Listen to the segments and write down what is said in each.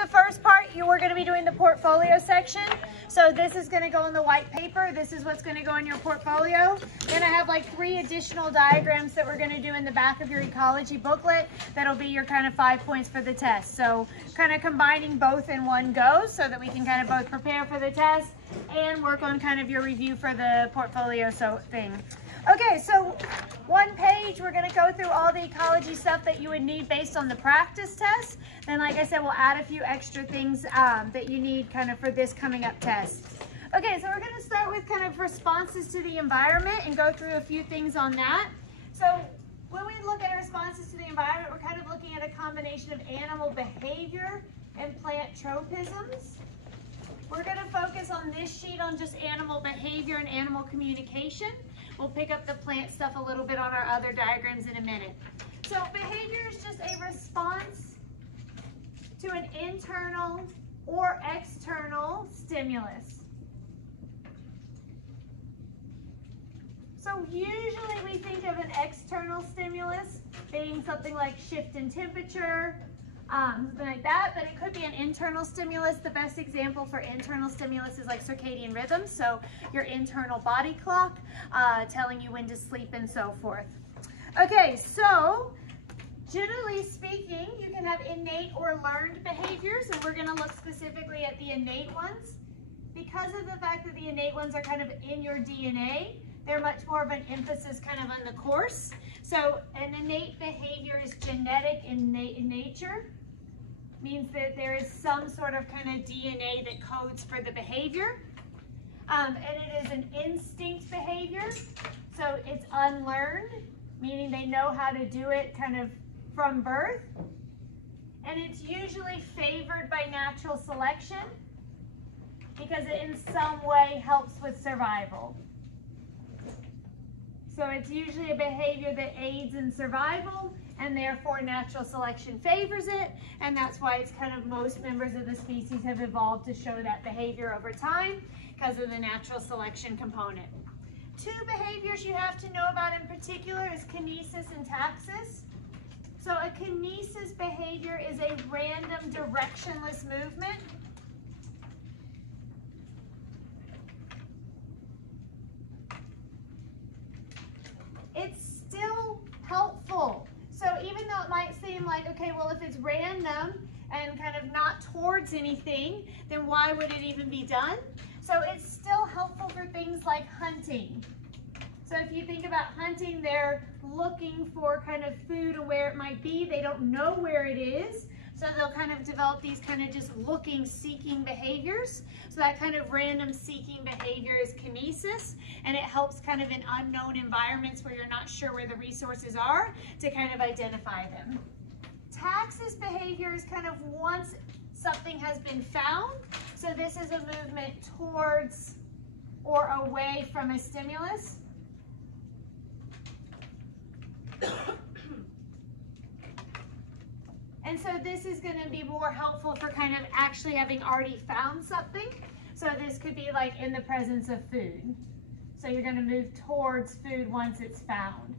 the first part, we're going to be doing the portfolio section. So this is going to go in the white paper. This is what's going to go in your portfolio. Then I have like 3 additional diagrams that we're going to do in the back of your ecology booklet. That'll be your kind of 5 points for the test. So kind of combining both in one go so that we can kind of both prepare for the test and work on kind of your review for the portfolio thing. Okay, so one page, we're going to go through all the ecology stuff that you would need based on the practice test. Then, like I said, we'll add a few extra things that you need kind of for this coming up test. Okay, so we're going to start with kind of responses to the environment and go through a few things on that. So when we look at responses to the environment, we're kind of looking at a combination of animal behavior and plant tropisms. We're going to focus on this sheet on just animal behavior and animal communication. We'll pick up the plant stuff a little bit on our other diagrams in a minute. So behavior is just a response to an internal or external stimulus. So usually we think of an external stimulus being something like shift in temperature, something like that, but it could be an internal stimulus. The best example for internal stimulus is like circadian rhythms, so your internal body clock telling you when to sleep and so forth. Okay, so generally speaking, you can have innate or learned behaviors, and we're going to look specifically at the innate ones. Because of the fact that the innate ones are kind of in your DNA, they're much more of an emphasis kind of on the course. So an innate behavior is genetic in nature, means that there is some sort of kind of DNA that codes for the behavior. And it is an instinct behavior, so it's unlearned, meaning they know how to do it kind of from birth. And it's usually favored by natural selection because it in some way helps with survival. So it's usually a behavior that aids in survival, and therefore natural selection favors it, and that's why it's kind of most members of the species have evolved to show that behavior over time because of the natural selection component. 2 behaviors you have to know about in particular is kinesis and taxis. So a kinesis behavior is a random directionless movement. It's still helpful. So even though it might seem like, okay, well, if it's random and kind of not towards anything, then why would it even be done? So it's still helpful for things like hunting. So if you think about hunting, they're looking for kind of food and where it might be. They don't know where it is. So they'll kind of develop these kind of just looking, seeking behaviors. So that kind of random seeking behavior is kinesis, and it helps kind of in unknown environments where you're not sure where the resources are to kind of identify them. Taxis behavior is kind of once something has been found. So this is a movement towards or away from a stimulus. And so this is going to be more helpful for kind of actually having already found something. So this could be like in the presence of food. So you're going to move towards food once it's found.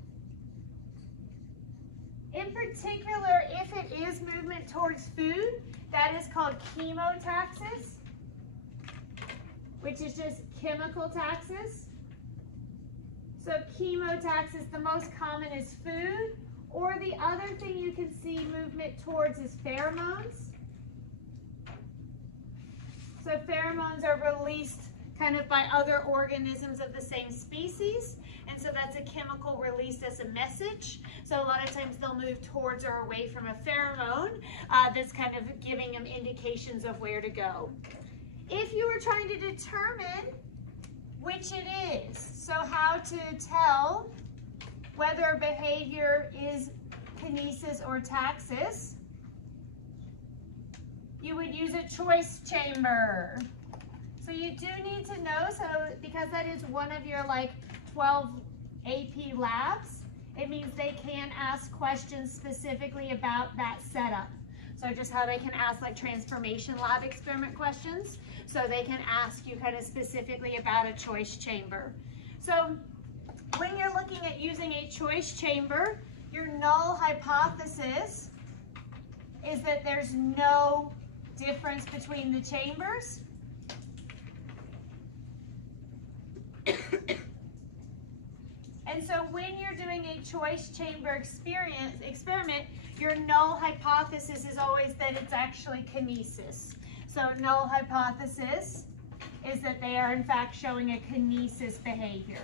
In particular, if it is movement towards food, that is called chemotaxis, which is just chemical taxis. So chemotaxis, the most common is food. Or the other thing you can see movement towards is pheromones. So pheromones are released kind of by other organisms of the same species. And so that's a chemical released as a message. So a lot of times they'll move towards or away from a pheromone that's kind of giving them indications of where to go. If you were trying to determine which it is, so how to tell whether behavior is kinesis or taxis, you would use a choice chamber. So you do need to know, so because that is one of your like 12 AP labs, it means they can ask questions specifically about that setup. So just how they can ask like transformation lab experiment questions. So they can ask you kind of specifically about a choice chamber. So when you're looking at using a choice chamber, your null hypothesis is that there's no difference between the chambers. And so when you're doing a choice chamber experiment, your null hypothesis is always that it's actually kinesis. So null hypothesis is that they are in fact showing a kinesis behavior.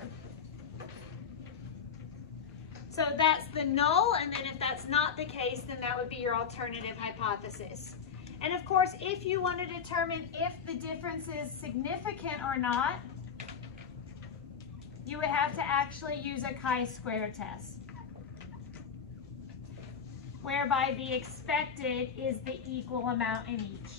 So that's the null, and then if that's not the case, then that would be your alternative hypothesis. And of course, if you want to determine if the difference is significant or not, you would have to actually use a chi-square test, whereby the expected is the equal amount in each.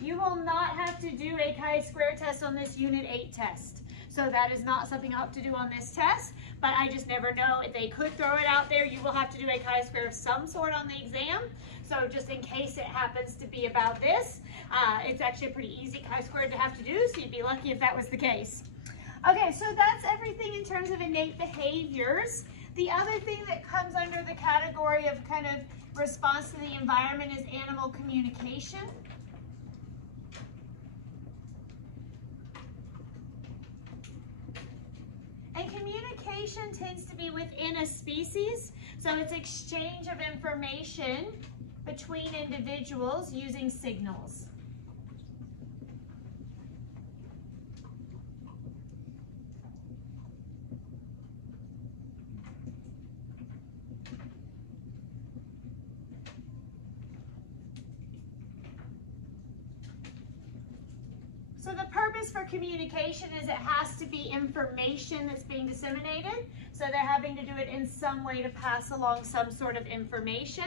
You will not have to do a chi-square test on this Unit 8 test. So that is not something I'll have to do on this test, but I just never know. If they could throw it out there, you will have to do a chi-square of some sort on the exam. So just in case it happens to be about this, it's actually a pretty easy chi-square to have to do, so you'd be lucky if that was the case. Okay, so that's everything in terms of innate behaviors. The other thing that comes under the category of kind of response to the environment is animal communication. And communication tends to be within a species, so it's exchange of information between individuals using signals. So the purpose for communication is it has to be information that's being disseminated. So they're having to do it in some way to pass along some sort of information.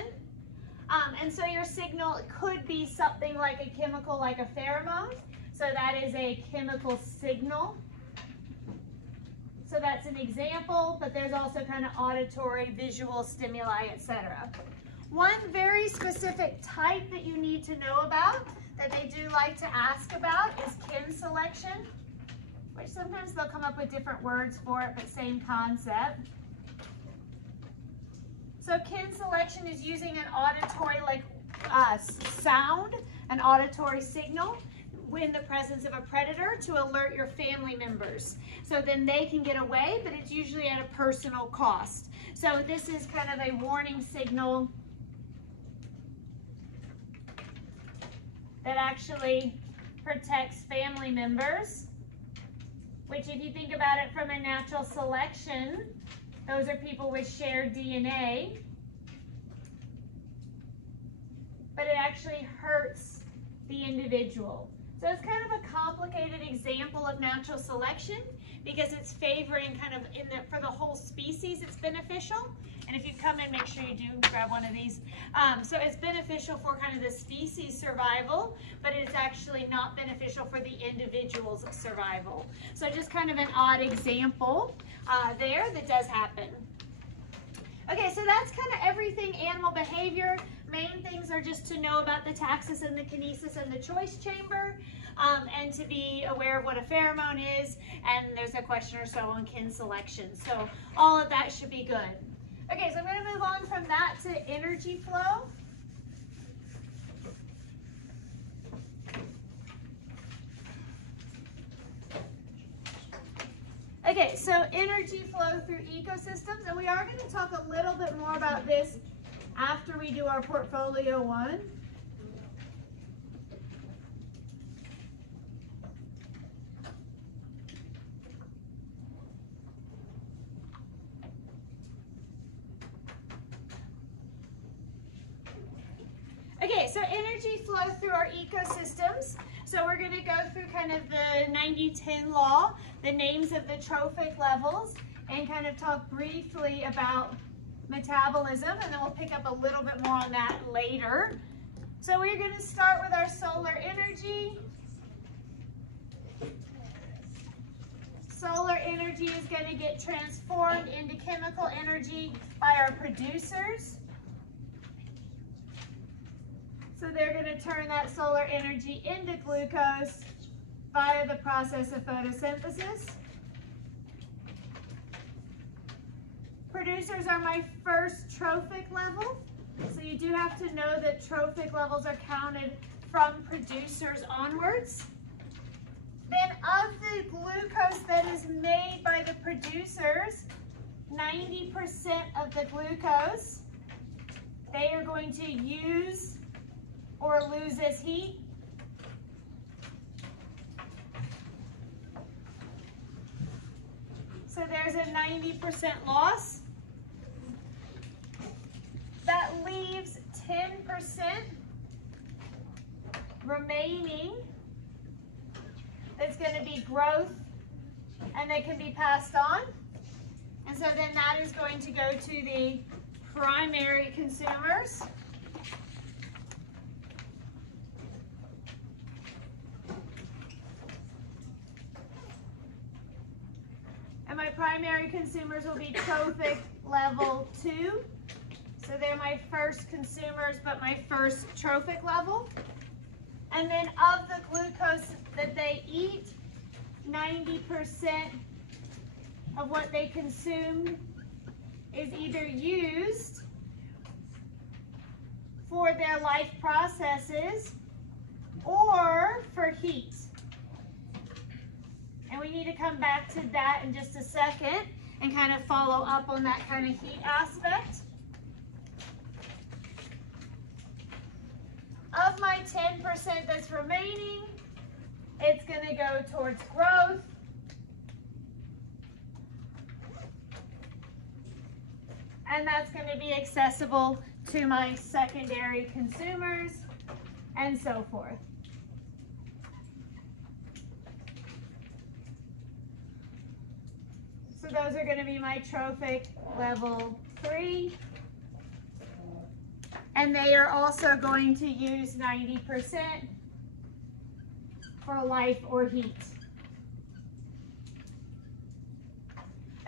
And so your signal could be something like a chemical, like a pheromone. So that is a chemical signal. So that's an example, but there's also kind of auditory, visual stimuli, etc. One very specific type that you need to know about that they do like to ask about is kin selection, which sometimes they'll come up with different words for it, but same concept. So kin selection is using an auditory, like sound, an auditory signal in the presence of a predator to alert your family members. So then they can get away, but it's usually at a personal cost. So this is kind of a warning signal that actually protects family members, which if you think about it from a natural selection, those are people with shared DNA, but it actually hurts the individual. So it's kind of a complicated example of natural selection because it's favoring kind of for the whole species it's beneficial. And if you come in, make sure you do grab one of these. So it's beneficial for kind of the species survival, but it's actually not beneficial for the individual's survival. So just kind of an odd example there that does happen. Okay, so that's kind of everything animal behavior. Main things are just to know about the taxis and the kinesis and the choice chamber, and to be aware of what a pheromone is, and there's a question or so on kin selection. So all of that should be good. Okay, so I'm going to move on from that to energy flow. Okay, so energy flow through ecosystems, and we are going to talk a little bit more about this after we do our portfolio one. Okay, so energy flow through our ecosystems. So we're going to go through kind of the 90-10 law, the names of the trophic levels, and kind of talk briefly about metabolism, and then we'll pick up a little bit more on that later. So we're going to start with our solar energy. Solar energy is going to get transformed into chemical energy by our producers. So they're going to turn that solar energy into glucose via the process of photosynthesis. Producers are my first trophic level, so you do have have to know that trophic levels are counted from producers onwards. Then of the glucose that is made by the producers, 90% of the glucose, they are going to use or lose as heat. So there's a 90% loss. That leaves 10% remaining. That's going to be growth, and they can be passed on. And so then that is going to go to the primary consumers. And my primary consumers will be trophic level 2. So they're my first consumers, but my first trophic level. And then of the glucose that they eat, 90% of what they consume is either used for their life processes or for heat. And we need to come back to that in just a second and kind of follow up on that kind of heat aspect. Of my 10% that's remaining, it's going to go towards growth. And that's going to be accessible to my secondary consumers and so forth. So those are going to be my trophic level 3. And they are also going to use 90% for life or heat.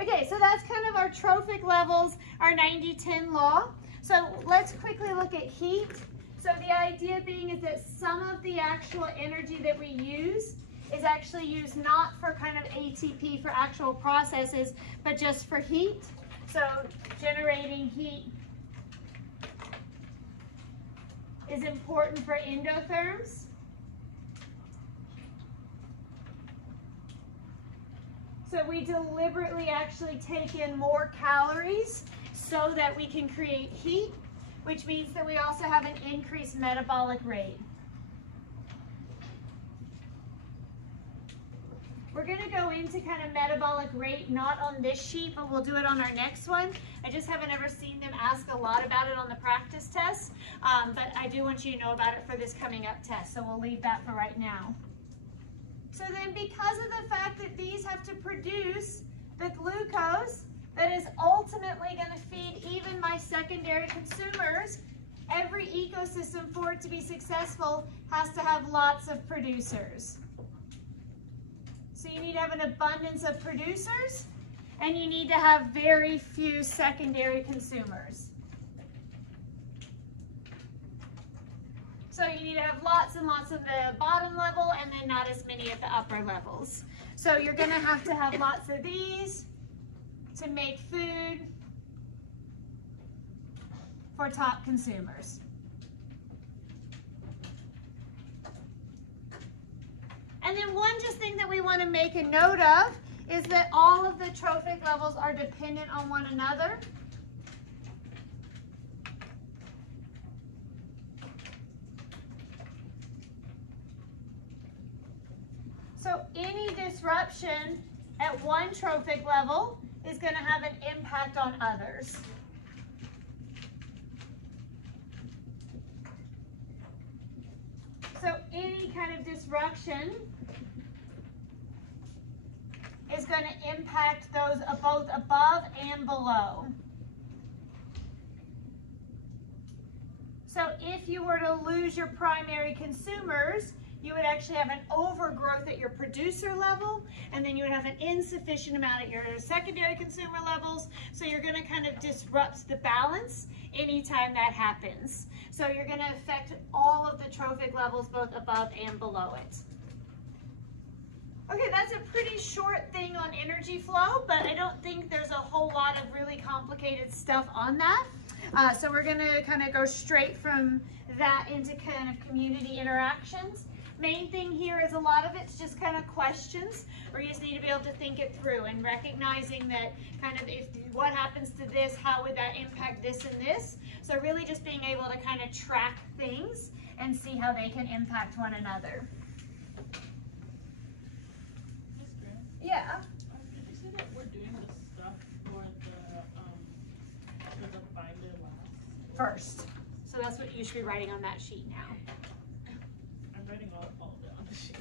Okay, so that's kind of our trophic levels, our 90-10 law. So let's quickly look at heat. So the idea being is that some of the actual energy that we use is actually used not for kind of ATP for actual processes, but just for heat. So generating heat is important for endotherms. So we deliberately actually take in more calories so that we can create heat, which means that we also have an increased metabolic rate. We're going to go into kind of metabolic rate, not on this sheet, but we'll do it on our next one. I just haven't ever seen them ask a lot about it on the practice test, but I do want you to know about it for this coming up test, so we'll leave that for right now. So then because of the fact that these have to produce the glucose that is ultimately going to feed even my secondary consumers, every ecosystem for it to be successful has to have lots of producers. So you need to have an abundance of producers, and you need to have very few secondary consumers. So you need to have lots and lots of the bottom level and then not as many at the upper levels. So you're going to have lots of these to make food for top consumers. And then one just thing that we want to make a note of is that all of the trophic levels are dependent on one another. So any disruption at one trophic level is going to have an impact on others. So any kind of disruption is going to impact those both above and below. So if you were to lose your primary consumers, you would actually have an overgrowth at your producer level, and then you would have an insufficient amount at your secondary consumer levels. So you're going to kind of disrupt the balance anytime that happens. So you're going to affect all of the trophic levels, both above and below it. Okay, that's a pretty short thing on energy flow, but I don't think there's a whole lot of really complicated stuff on that. So we're gonna kind of go straight from that into kind of community interactions. Main thing here is a lot of it's just kind of questions, where you just need to be able to think it through and recognizing that kind of if what happens to this, how would that impact this and this. So really just being able to kind of track things and see how they can impact one another. Yeah. Did you say that we're doing this stuff for the binder last? First. So that's what you should be writing on that sheet now. I'm writing all of it on the sheet.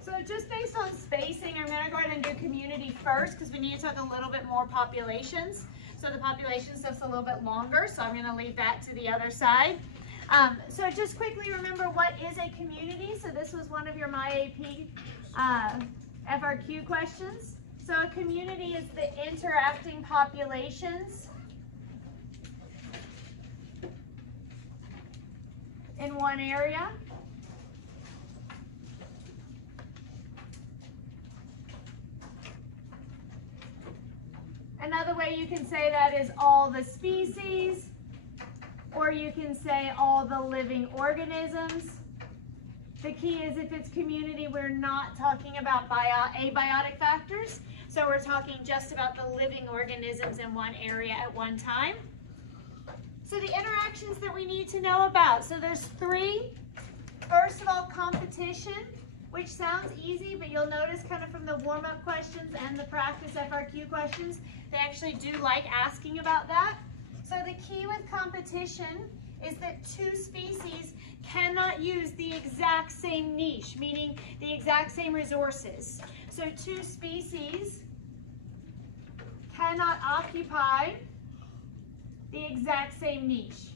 So just based on spacing, I'm going to go ahead and do community first because we need to talk a little bit more populations. So the population stuff's a little bit longer, so I'm going to leave that to the other side. So just quickly remember, what is a community? So this was one of your MyAP FRQ questions. So a community is the interacting populations in one area. Another way you can say that is all the species, or you can say all the living organisms. The key is if it's community, we're not talking about abiotic factors. So we're talking just about the living organisms in one area at one time. So the interactions that we need to know about. So there's three. First of all, competition, which sounds easy, but you'll notice kind of from the warm-up questions and the practice FRQ questions, they actually do like asking about that. So the key with competition is that two species cannot use the exact same niche, meaning the exact same resources. So two species cannot occupy the exact same niche.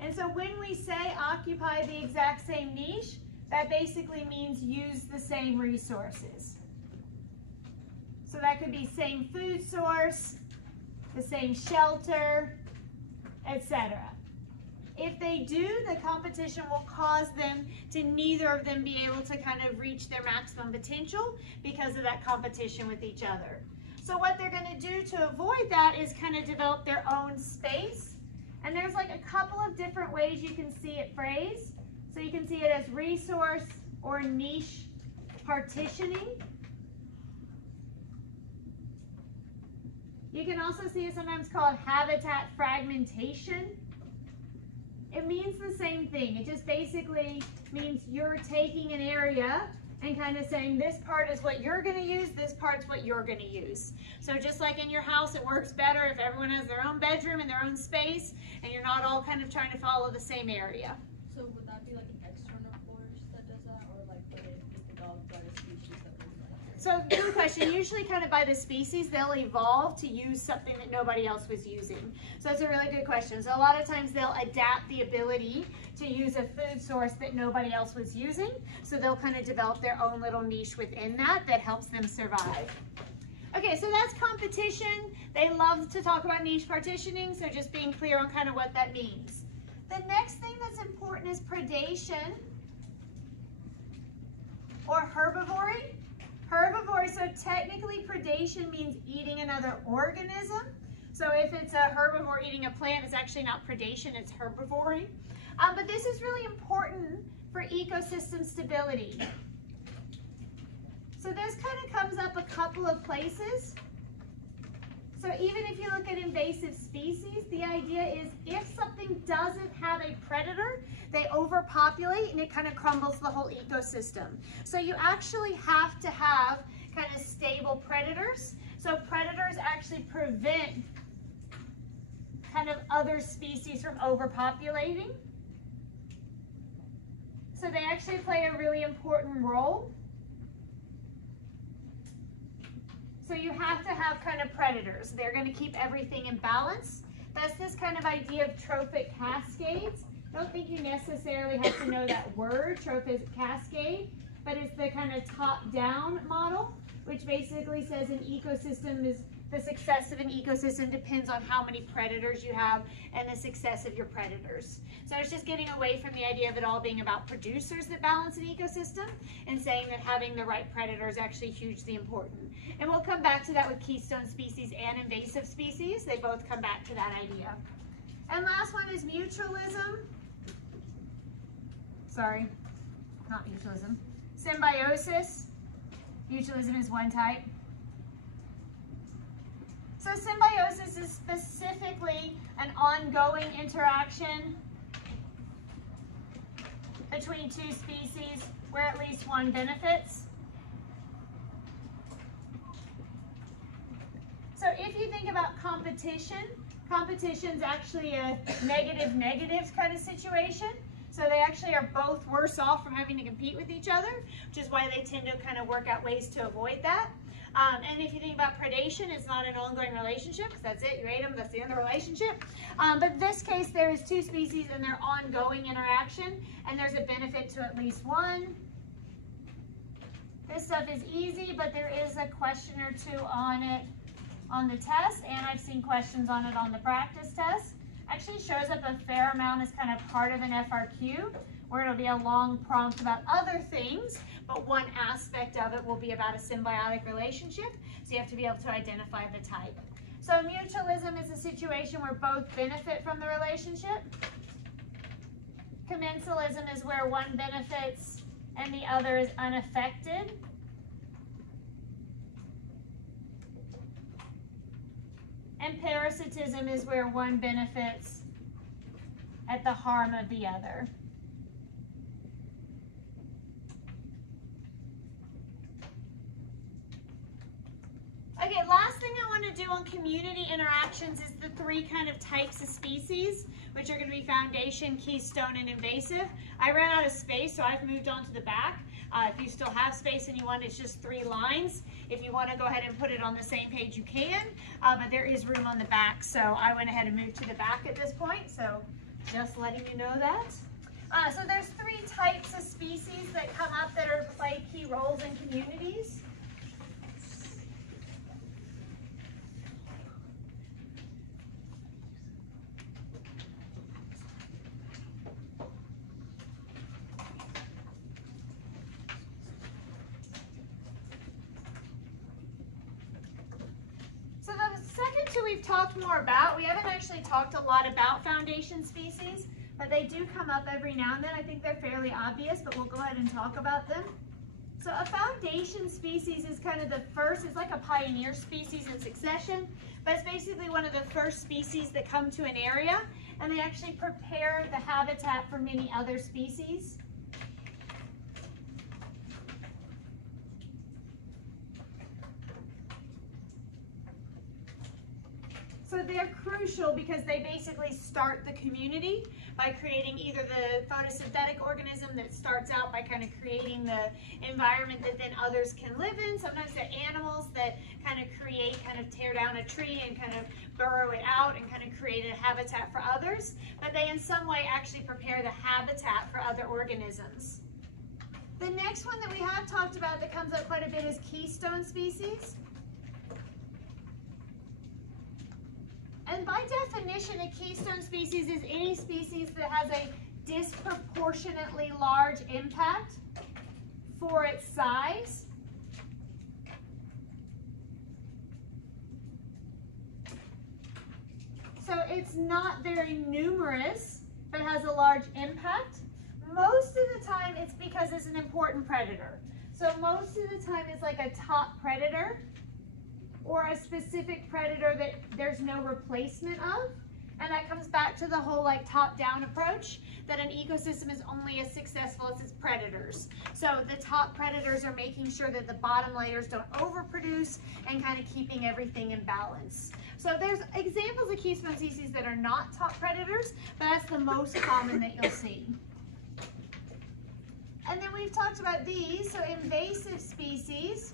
And so when we say occupy the exact same niche, that basically means use the same resources. So that could be same food source, the same shelter, etc. If they do, the competition will cause them to neither of them be able to kind of reach their maximum potential because of that competition with each other. So what they're going to do to avoid that is kind of develop their own space. And there's like a couple of different ways you can see it phrased. So you can see it as resource or niche partitioning. You can also see it sometimes called habitat fragmentation. It means the same thing. It just basically means you're taking an area and kind of saying this part is what you're going to use, this part's what you're going to use. So just like in your house, it works better if everyone has their own bedroom and their own space and you're not all kind of trying to follow the same area. So would that be like an external force that does that, or like would it be developed by the species that does that? So good question. Usually kind of by the species, they'll evolve to use something that nobody else was using. So that's a really good question. So a lot of times they'll adapt the ability to use a food source that nobody else was using. So they'll kind of develop their own little niche within that helps them survive. Okay, so that's competition. They love to talk about niche partitioning, so just being clear on kind of what that means. The next thing that's important is predation or herbivory. Herbivory, so technically predation means eating another organism. So if it's a herbivore eating a plant, it's actually not predation, it's herbivory. But this is really important for ecosystem stability. So this kind of comes up a couple of places. So even if you look at invasive species, the idea is if something doesn't have a predator, they overpopulate and it kind of crumbles the whole ecosystem. So you actually have to have kind of stable predators. So predators actually prevent kind of other species from overpopulating. So they actually play a really important role. So you have to have kind of predators. They're going to keep everything in balance. That's this kind of idea of trophic cascades. I don't think you necessarily have to know that word, trophic cascade, but it's the kind of top-down model, which basically says an ecosystem is The success of an ecosystem depends on how many predators you have and the success of your predators. So it's just getting away from the idea of it all being about producers that balance an ecosystem and saying that having the right predator is actually hugely important. And we'll come back to that with keystone species and invasive species. They both come back to that idea. And last one is mutualism. Sorry, not mutualism. Symbiosis. Mutualism is one type. So symbiosis is specifically an ongoing interaction between two species where at least one benefits. So if you think about competition, competition is actually a negative kind of situation. So they actually are both worse off from having to compete with each other, which is why they tend to kind of work out ways to avoid that. And if you think about predation, it's not an ongoing relationship because that's it, you ate them, that's the end of the relationship. But in this case, there is two species and their ongoing interaction, and there's a benefit to at least one. This stuff is easy, but there is a question or two on it on the test, and I've seen questions on it on the practice test. Actually shows up a fair amount as kind of part of an FRQ, where it'll be a long prompt about other things, but one aspect of it will be about a symbiotic relationship, so you have to be able to identify the type. So mutualism is a situation where both benefit from the relationship. Commensalism is where one benefits and the other is unaffected. And parasitism is where one benefits at the harm of the other. Okay, last thing I want to do on community interactions is the three kind of types of species, which are going to be foundation, keystone, and invasive. I ran out of space, so I've moved on to the back. If you still have space and you want, it's just 3 lines. If you want to go ahead and put it on the same page, you can, but there is room on the back, so I went ahead and moved to the back at this point, so just letting you know that. So there's 3 types of species that come up that are play key roles in communities. So the second 2 we've talked more about. We haven't actually talked a lot about foundation species, but they do come up every now and then. I think they're fairly obvious, but we'll go ahead and talk about them. So a foundation species is kind of the first, it's like a pioneer species in succession, but it's basically one of the first species that come to an area, and they actually prepare the habitat for many other species. So they're crucial because they basically start the community by creating either the photosynthetic organism that starts out by kind of creating the environment that then others can live in. Sometimes they're animals that kind of tear down a tree and kind of burrow it out and kind of create a habitat for others. But they in some way actually prepare the habitat for other organisms. The next one that we have talked about that comes up quite a bit is keystone species. And by definition, a keystone species is any species that has a disproportionately large impact for its size. So it's not very numerous, but has a large impact. Most of the time, it's because it's an important predator. So most of the time, it's like a top predator, or a specific predator that there's no replacement of. And that comes back to the whole like top-down approach, that an ecosystem is only as successful as its predators. So the top predators are making sure that the bottom layers don't overproduce and kind of keeping everything in balance. So there's examples of keystone species that are not top predators, but that's the most common that you'll see. And then we've talked about these, so invasive species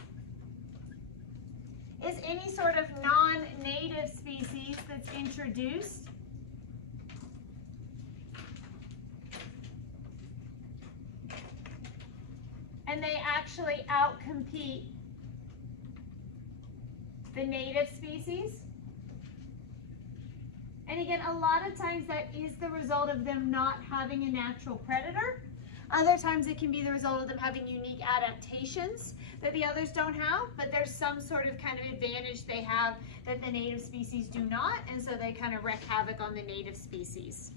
is any sort of non-native species that's introduced. And they actually outcompete the native species. And again, a lot of times that is the result of them not having a natural predator. Other times it can be the result of them having unique adaptations that the others don't have, but there's some sort of kind of advantage they have that the native species do not, and so they kind of wreak havoc on the native species.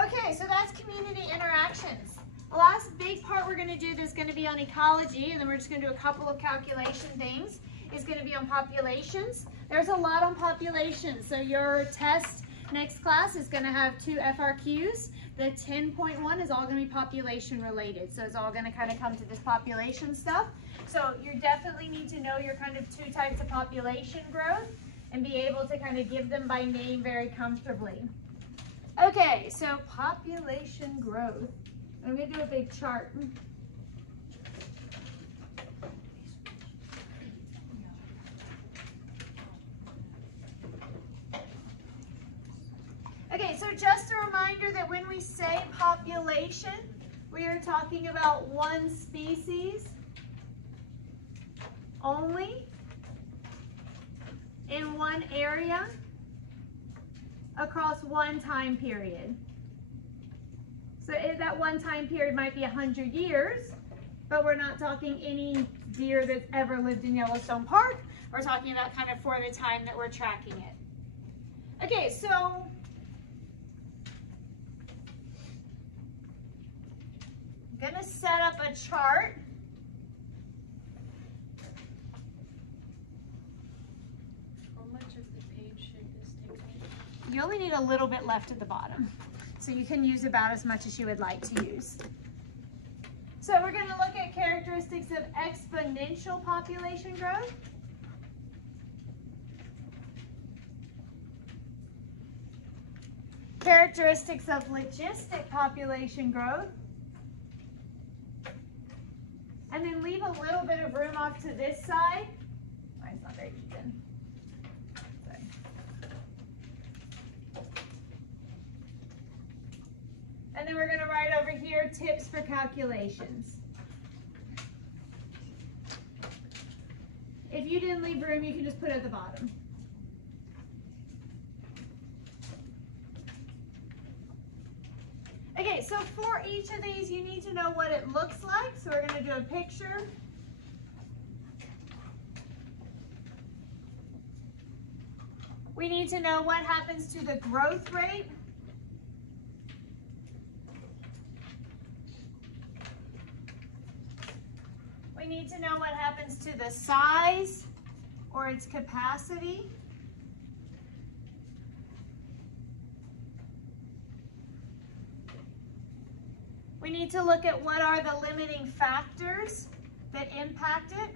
Okay, so that's community interactions. The last big part we're going to do that's going to be on ecology, and then we're just going to do a couple of calculation things, is going to be on populations. There's a lot on populations, so your test next class is going to have 2 FRQs. The 10.1 is all going to be population related, so it's all going to kind of come to this population stuff. So you definitely need to know your kind of 2 types of population growth and be able to kind of give them by name very comfortably. Okay, so population growth. I'm going to do a big chart. Okay, so just a reminder that when we say population, we are talking about one species only in one area across one time period. So that one time period might be 100 years, but we're not talking any deer that's ever lived in Yellowstone Park. We're talking about kind of for the time that we're tracking it. Okay, so I'm going to set up a chart. How much of the page should this take up? You only need a little bit left at the bottom, so you can use about as much as you would like to use. So we're going to look at characteristics of exponential population growth. Characteristics of logistic population growth. And then leave a little bit of room off to this side. Mine's not very even. Sorry. And then we're going to write over here tips for calculations. If you didn't leave room, you can just put it at the bottom. Okay, so for each of these, you need to know what it looks like. So we're going to do a picture. We need to know what happens to the growth rate. We need to know what happens to the size or its capacity. We need to look at what are the limiting factors that impact it.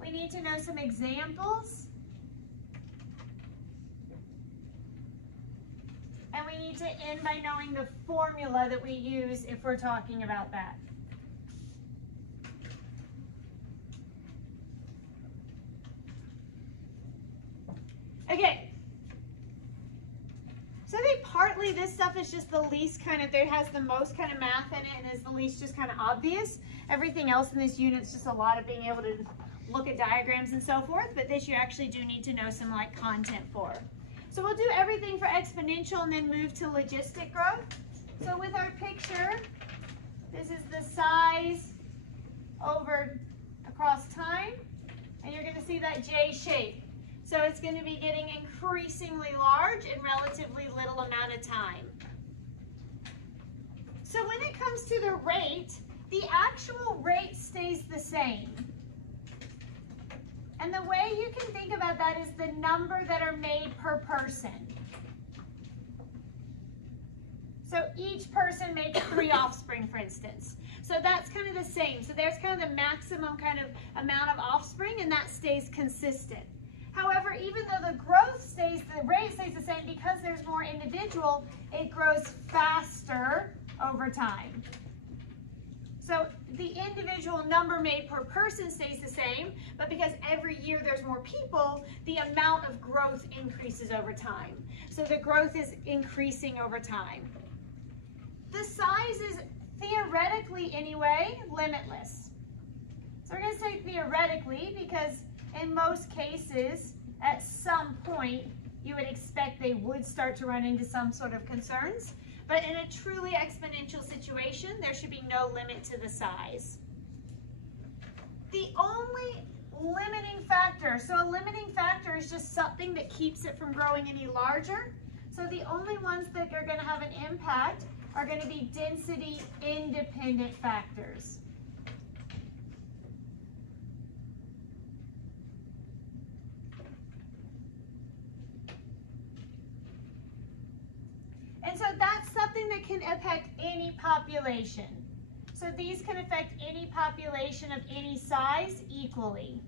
We need to know some examples. And we need to end by knowing the formula that we use if we're talking about that. Okay. So I think partly this stuff is just the least kind of, there has the most kind of math in it and is the least just kind of obvious. Everything else in this unit is just a lot of being able to look at diagrams and so forth, but this you actually do need to know some like content for. So we'll do everything for exponential and then move to logistic growth. So with our picture, this is the size over across time, and you're going to see that J shape. So it's going to be getting increasingly large in relatively little amount of time. So when it comes to the rate, the actual rate stays the same. And the way you can think about that is the number that are made per person. So each person makes 3 offspring, for instance. So that's kind of the same. So there's kind of the maximum kind of amount of offspring, and that stays consistent. However, even though the growth stays, the rate stays the same, because there's more individual, it grows faster over time. So the individual number made per person stays the same, but because every year there's more people, the amount of growth increases over time. So the growth is increasing over time. The size is theoretically anyway, limitless. So we're going to say theoretically because in most cases, at some point, you would expect they would start to run into some sort of concerns. But in a truly exponential situation, there should be no limit to the size. The only limiting factor, so a limiting factor is just something that keeps it from growing any larger. So the only ones that are going to have an impact are going to be density independent factors. And so that's something that can affect any population. So these can affect any population of any size equally.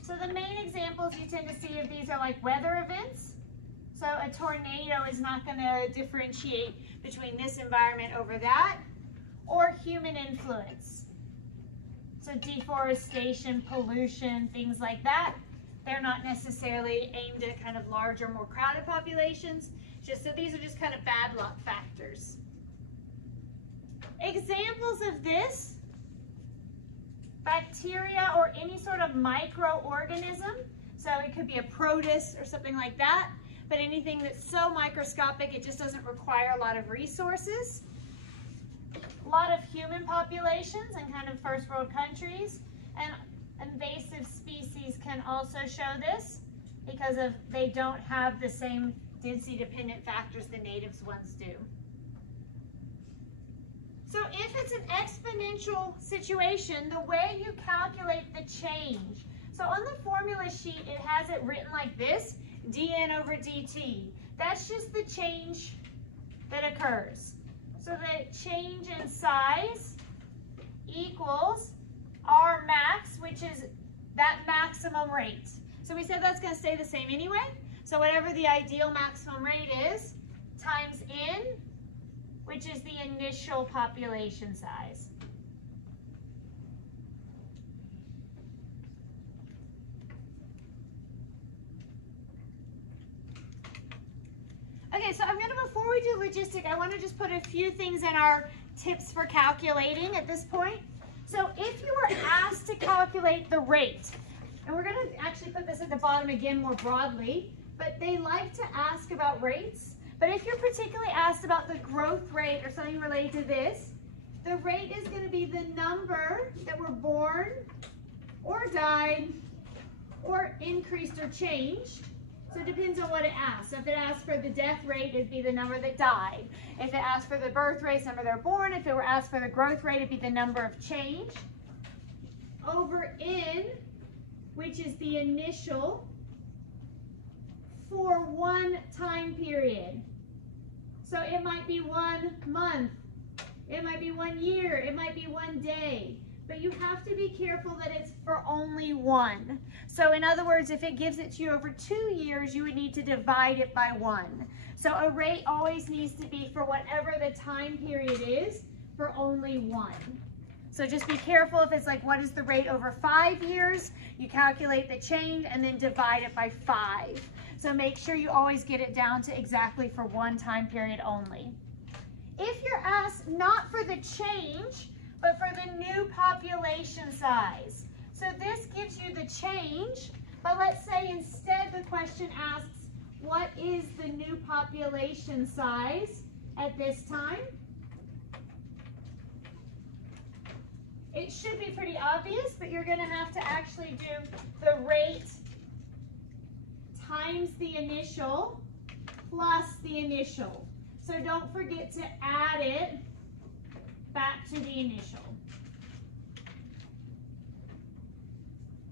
So the main examples you tend to see of these are like weather events. So a tornado is not going to differentiate between this environment over that, or human influence. So deforestation, pollution, things like that, they're not necessarily aimed at kind of larger, more crowded populations. So these are just kind of bad luck factors. Examples of this, bacteria or any sort of microorganism. So it could be a protist or something like that, but anything that's so microscopic it just doesn't require a lot of resources. A lot of human populations in kind of first world countries, and invasive species can also show this because they don't have the same density dependent factors the natives ones do. So if it's an exponential situation, the way you calculate the change, so on the formula sheet it has it written like this, dn over dt. That's just the change that occurs. So the change in size equals R max, which is that maximum rate. So we said that's going to stay the same anyway. So whatever the ideal maximum rate is, times n, which is the initial population size. Okay, so before we do logistic, I want to just put a few things in our tips for calculating at this point. So if you were asked to calculate the rate, and we're going to actually put this at the bottom again more broadly, but they like to ask about rates. But if you're particularly asked about the growth rate or something related to this, the rate is going to be the number that were born or died or increased or changed. So it depends on what it asks. So if it asks for the death rate, it'd be the number that died. If it asked for the birth rate, the number they're born. If it were asked for the growth rate, it'd be the number of change over n, which is the initial for one time period. So it might be 1 month, it might be 1 year, it might be 1 day, but you have to be careful that it's for only one. So in other words, if it gives it to you over 2 years, you would need to divide it by 1. So a rate always needs to be for whatever the time period is for only 1. So just be careful if it's like, what is the rate over 5 years? You calculate the change and then divide it by 5. So make sure you always get it down to exactly for one time period only. If you're asked not for the change, but for the new population size. So this gives you the change, but let's say instead the question asks, what is the new population size at this time? It should be pretty obvious, but you're going to have to actually do the rate times the initial plus the initial. So don't forget to add it back to the initial.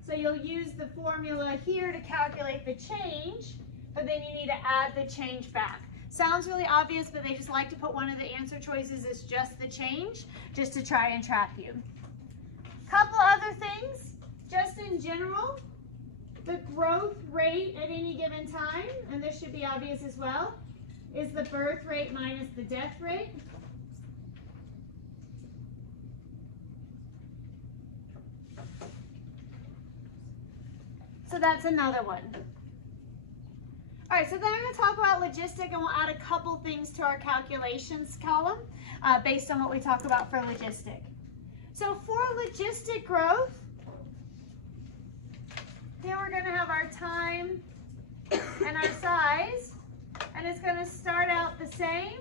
So you'll use the formula here to calculate the change, but then you need to add the change back. Sounds really obvious, but they just like to put one of the answer choices as just the change, just to try and trap you. Couple other things, just in general, the growth rate at any given time, and this should be obvious as well, is the birth rate minus the death rate. So that's another one. All right, so then I'm going to talk about logistic, and we'll add a couple things to our calculations column based on what we talk about for logistic. So for logistic growth, here we're going to have our time and our size, and it's going to start out the same,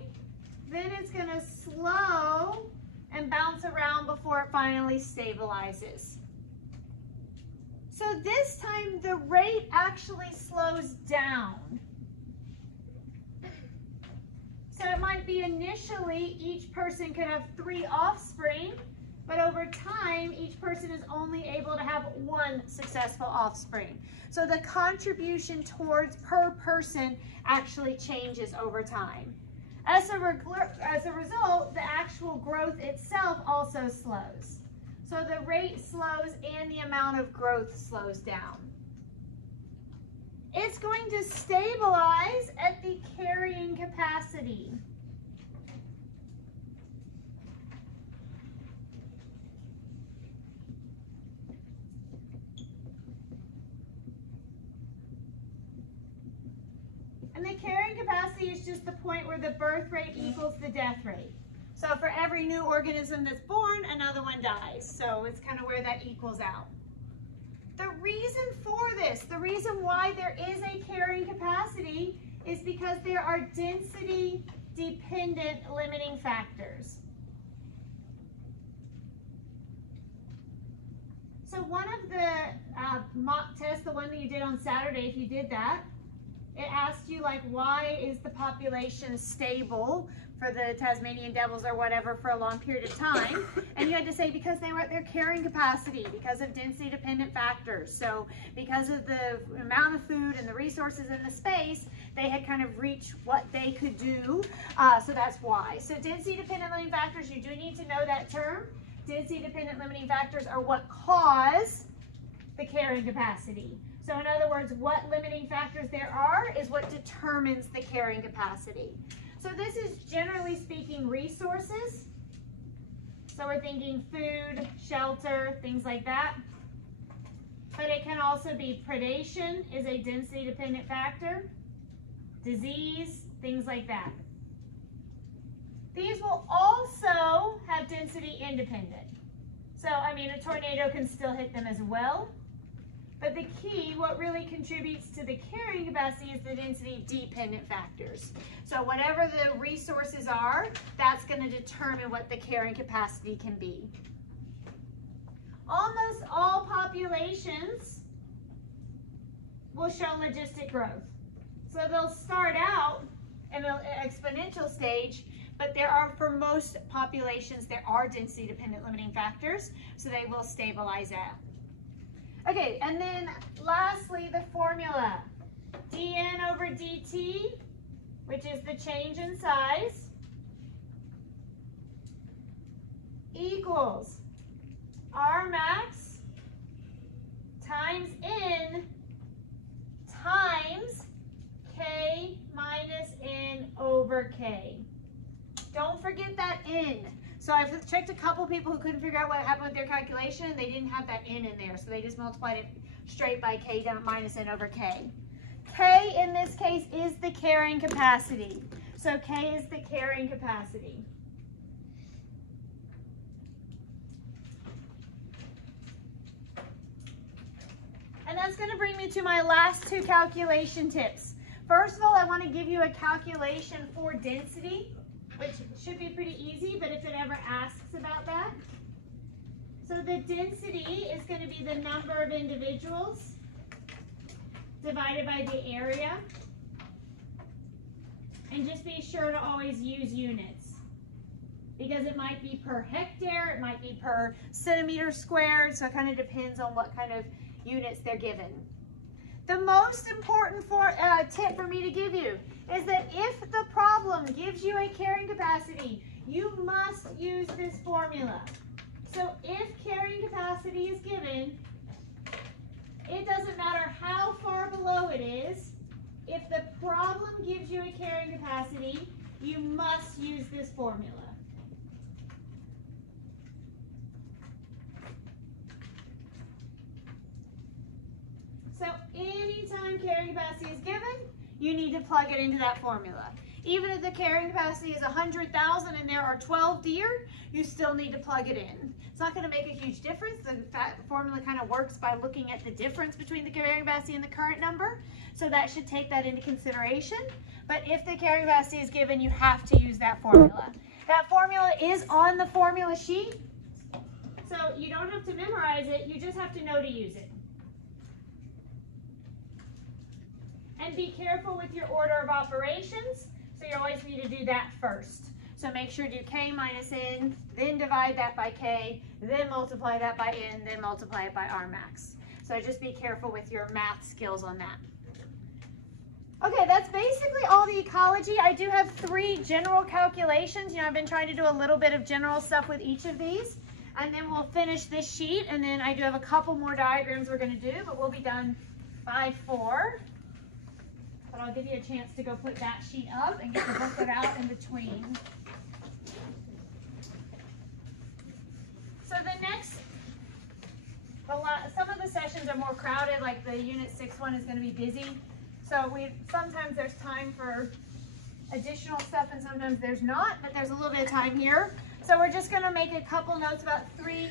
then it's going to slow and bounce around before it finally stabilizes. So this time the rate actually slows down. So it might be initially each person could have 3 offspring, but over time each person is only able to have 1 successful offspring. So the contribution towards per person actually changes over time. As a result, the actual growth itself also slows. So the rate slows and the amount of growth slows down. It's going to stabilize at the carrying capacity. And the carrying capacity is just the point where the birth rate equals the death rate. So for every new organism that's born, another one dies. So it's kind of where that equals out. The reason for this, the reason why there is a carrying capacity is because there are density dependent limiting factors. So one of the mock tests, the one that you did on Saturday, if you did that, it asked you like, why is the population stable for the Tasmanian devils or whatever for a long period of time? And you had to say because they were at their carrying capacity, because of density dependent factors. So because of the amount of food and the resources in the space, they had kind of reached what they could do. So that's why. So density dependent limiting factors, you do need to know that term. Density dependent limiting factors are what cause the carrying capacity. So in other words, what limiting factors there are is what determines the carrying capacity. So this is generally speaking resources. So we're thinking food, shelter, things like that. But it can also be predation is a density dependent factor. Disease, things like that. These will also have density independent. So I mean a tornado can still hit them as well. But the key, what really contributes to the carrying capacity is the density dependent factors. So whatever the resources are, that's going to determine what the carrying capacity can be. Almost all populations will show logistic growth. So they'll start out in an exponential stage, but there are, for most populations, there are density dependent limiting factors, so they will stabilize out. Okay, and then lastly, the formula. dn over dt, which is the change in size, equals R max times N times K minus N over K. Don't forget that N. So I've checked a couple people who couldn't figure out what happened with their calculation. They didn't have that N in there, so they just multiplied it straight by K down minus N over K. K in this case is the carrying capacity. So K is the carrying capacity. And that's going to bring me to my last 2 calculation tips. First of all, I want to give you a calculation for density, which should be pretty easy, but if it ever asks about that. So the density is going to be the number of individuals divided by the area. And just be sure to always use units, because it might be per hectare, it might be per centimeter squared, so it kind of depends on what kind of units they're given. The most important tip for me to give you is that if the problem gives you a carrying capacity, you must use this formula. So if carrying capacity is given, it doesn't matter how far below it is. If the problem gives you a carrying capacity, you must use this formula. So anytime carrying capacity is given, you need to plug it into that formula. Even if the carrying capacity is 100,000 and there are 12 deer, you still need to plug it in. It's not going to make a huge difference. The formula kind of works by looking at the difference between the carrying capacity and the current number. So that should take that into consideration. But if the carrying capacity is given, you have to use that formula. That formula is on the formula sheet. So you don't have to memorize it. You just have to know to use it. And be careful with your order of operations. So you always need to do that first. So make sure to do K minus N, then divide that by K, then multiply that by N, then multiply it by R max. So just be careful with your math skills on that. Okay, that's basically all the ecology. I do have 3 general calculations. You know, I've been trying to do a little bit of general stuff with each of these. And then we'll finish this sheet. And then I do have a couple more diagrams we're going to do, but we'll be done by 4. But I'll give you a chance to go put that sheet up and get the booklet out in between. So the next, some of the sessions are more crowded, like the Unit 6 one is going to be busy. So sometimes there's time for additional stuff and sometimes there's not, but there's a little bit of time here. So we're just going to make a couple notes about 3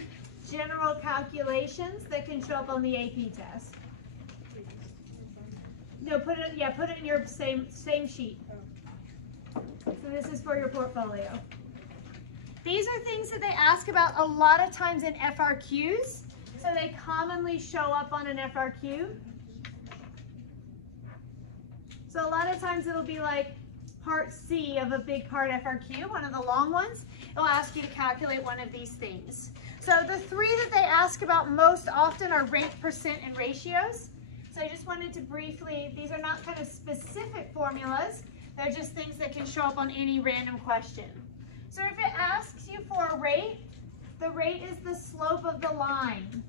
general calculations that can show up on the AP test. No, put it in your same sheet. So this is for your portfolio. These are things that they ask about a lot of times in FRQs. So they commonly show up on an FRQ. So a lot of times it'll be like part C of a big part FRQ, one of the long ones. It'll ask you to calculate one of these things. So the 3 that they ask about most often are rate, percent, and ratios. So I just wanted to briefly, these are not kind of specific formulas. They're just things that can show up on any random question. So if it asks you for a rate, the rate is the slope of the line.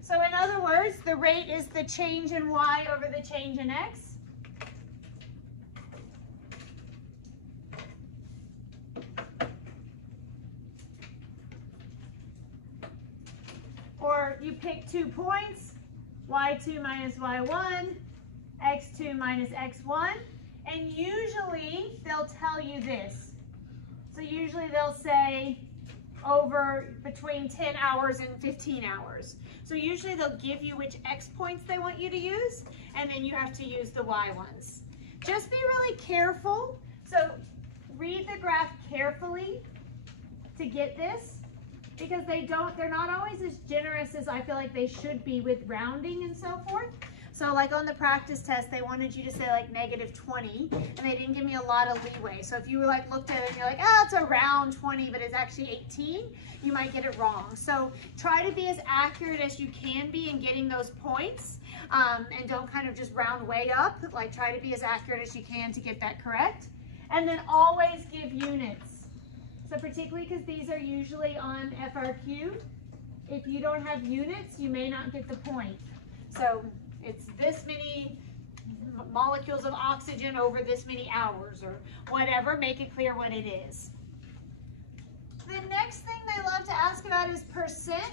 So in other words, the rate is the change in y over the change in x. Or you pick 2 points, y2 minus y1, x2 minus x1, and usually they'll tell you this. So usually they'll say over between 10 hours and 15 hours. So usually they'll give you which x points they want you to use, and then you have to use the y ones. Just be really careful. So read the graph carefully to get this, because they're not always as generous as I feel like they should be with rounding and so forth. So like on the practice test, they wanted you to say like -20, and they didn't give me a lot of leeway. So if you like looked at it and you're like, it's around 20, but it's actually 18, you might get it wrong. So try to be as accurate as you can be in getting those points, and don't kind of just round way up. Like try to be as accurate as you can to get that correct. And then always give units. So particularly because these are usually on FRQ, if you don't have units, you may not get the point. So it's this many molecules of oxygen over this many hours or whatever. Make it clear what it is. The next thing they love to ask about is percent,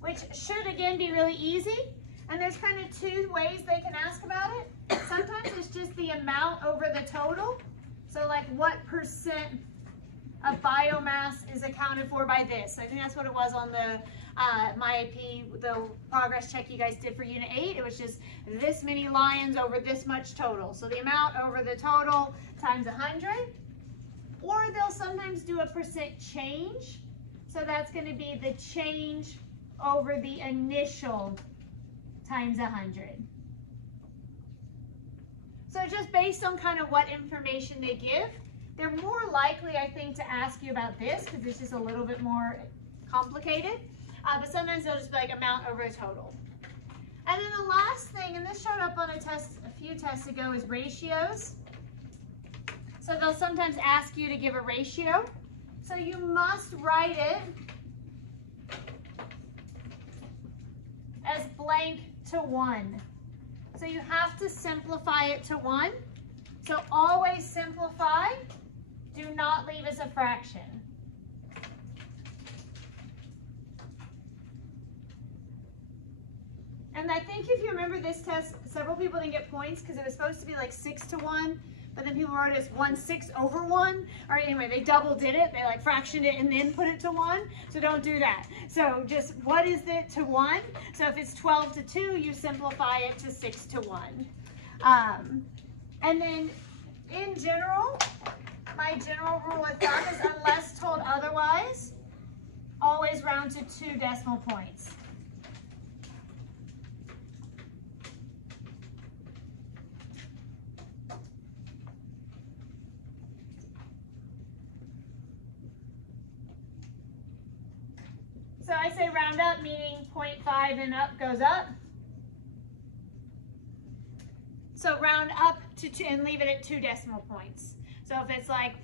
which should again be really easy. And there's kind of 2 ways they can ask about it. Sometimes it's just the amount over the total. So like what percent of biomass is accounted for by this? I think that's what it was on the MyAP, the progress check you guys did for Unit 8. It was just this many lions over this much total. So the amount over the total times 100. Or they'll sometimes do a percent change. So that's going to be the change over the initial times 100. So just based on kind of what information they give, they're more likely, I think, to ask you about this because it's just a little bit more complicated. But sometimes they'll just be like amount over a total. And then the last thing, and this showed up on a test a few tests ago, is ratios. So they'll sometimes ask you to give a ratio. So you must write it as blank to 1. So you have to simplify it to 1. So always simplify. Do not leave as a fraction. And I think if you remember this test, several people didn't get points because it was supposed to be like 6-to-1, but then people wrote it as 1/6/1. Or anyway, they double did it. They like fractioned it and then put it to 1. So don't do that. So just what is it to 1? So if it's 12-2, you simplify it to 6-to-1. And then in general, my general rule of thumb is unless told otherwise, always round to 2 decimal points. So I say round up, meaning 0.5 and up goes up. So round up to 2 and leave it at 2 decimal points. So if it's like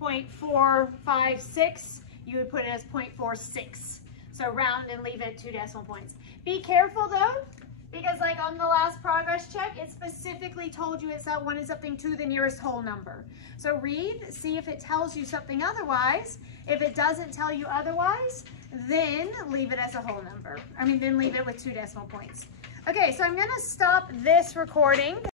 0.456, you would put it as 0.46. So round and leave it at 2 decimal points. Be careful though, because like on the last progress check, it specifically told you it's not wanted something to the nearest whole number. So read, see if it tells you something otherwise. If it doesn't tell you otherwise, then leave it as a whole number. Then leave it with 2 decimal points. Okay, so I'm gonna stop this recording.